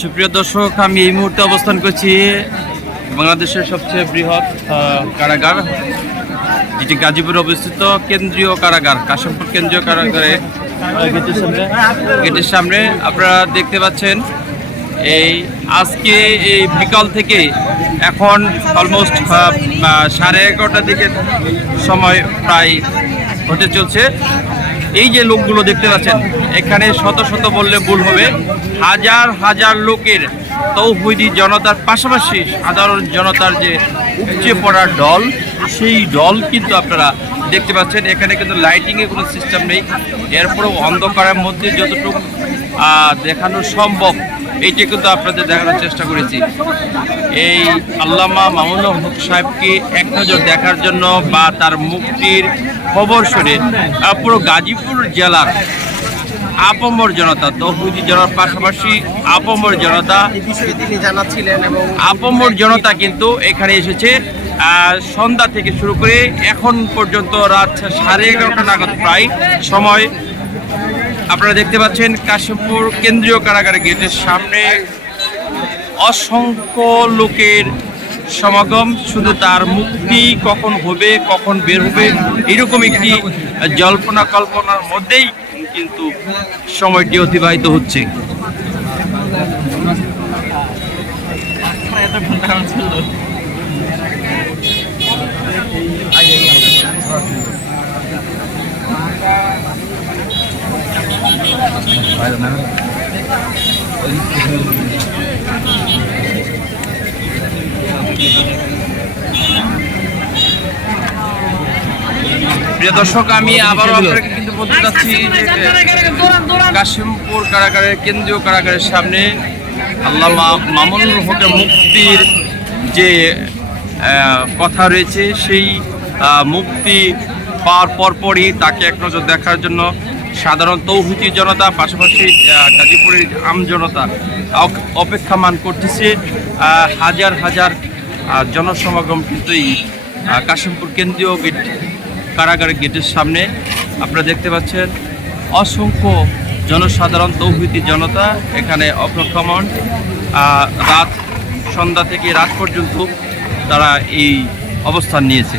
সুপ্রিয় দর্শক, আমি এই মুহূর্তে অবস্থান করছি বাংলাদেশের সবচেয়ে বৃহৎ কারাগার, যেটি গাজীপুরে অবস্থিত, কেন্দ্রীয় কারাগার, কাশিমপুর কেন্দ্রীয় কারাগারে গেটের সামনে গেটের সামনে আপনারা দেখতে পাচ্ছেন, এই আজকে এই বিকাল থেকে এখন অলমোস্ট সাড়ে এগারোটার দিকে সময় প্রায় হতে চলছে। এই যে লোকগুলো দেখতে পাচ্ছেন, এখানে শত শত বললে ভুল হবে। হাজার হাজার লোকের তৌহিদি জনতার পাশাপাশি সাধারণ জনতার যে উপচে পড়ার দল সেই দল কিন্তু আপনারা দেখতে পাচ্ছেন। এখানে কিন্তু লাইটিংয়ের কোনো সিস্টেম নেই। এরপরেও অন্ধকারের মধ্যে যতটুকু দেখানো সম্ভব এইটা কিন্তু আপনাদের দেখানোর চেষ্টা করেছি। এই আল্লামা মামুনুল হক সাহেবকে এক নজর দেখার জন্য বা তার মুক্তির খবর শুনে পুরো গাজীপুর জেলার আপমর জনতা তৌহিদি জনার পাশাপাশি আপমর জনতা তিনি জানাচ্ছিলেন এবং আপমর জনতা কিন্তু এখানে এসেছে। সন্ধ্যা থেকে শুরু করে এখন পর্যন্ত রাত সাড়ে এগারোটা নাগাদ প্রায় সময় আপনারা দেখতে পাচ্ছেন কাশিমপুর কেন্দ্রীয় কারাগারের গেটের সামনে অসংখ্য লোকের সমাগম, শুধু তার মুক্তি কখন হবে, কখন বের হবে, এরকম একটি জল্পনা কল্পনার মধ্যেই কিন্তু সময়টি অতিবাহিত হচ্ছে। প্রিয় দর্শক আমি আবারও আপনাকে কিন্তু বলতে চাচ্ছি যে কাশিমপুর কারাগারের কেন্দ্রীয় কারাগারের সামনে আল্লামা মামুনুল হকের মুক্তির যে কথা রয়েছে সেই মুক্তি পাওয়ার পরপরই তাকে এক নজর দেখার জন্য সাধারণ তৌহিদি জনতা, পাশাপাশি গাজীপুরের আম জনতা অপেক্ষামান করতেছে। হাজার হাজার জনসমাগম কিন্তু এই কাশিমপুর কেন্দ্রীয় গেট কারাগারের গেটের সামনে আপনারা দেখতে পাচ্ছেন। অসংখ্য জনসাধারণ তৌহিদি জনতা এখানে অপেক্ষমান। রাত, সন্ধ্যা থেকে রাত পর্যন্ত তারা এই অবস্থান নিয়েছে।